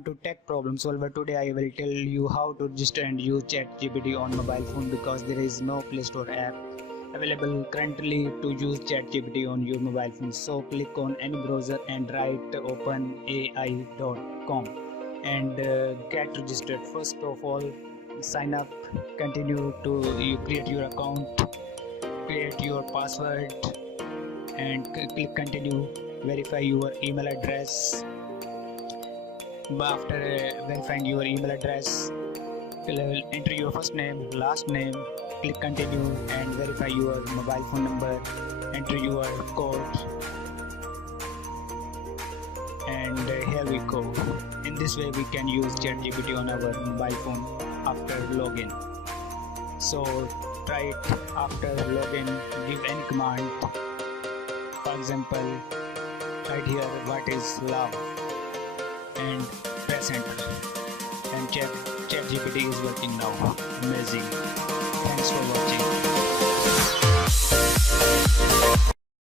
Welcome to Tech Problem Solver. Today I will tell you how to register and use Chat GPT on mobile phone because there is no Play Store app available currently to use Chat GPT on your mobile phone. So click on any browser and write openai.com and get registered. First of all, sign up, continue to you create your account, create your password and click continue. Verify your email address. After verifying your email address, enter your first name, last name, click continue and verify your mobile phone number, enter your code, and here we go. In this way we can use ChatGPT on our mobile phone after login. So try it after login, give any command. For example, right here, what is love, and press enter, and ChatGPT is working now. Amazing.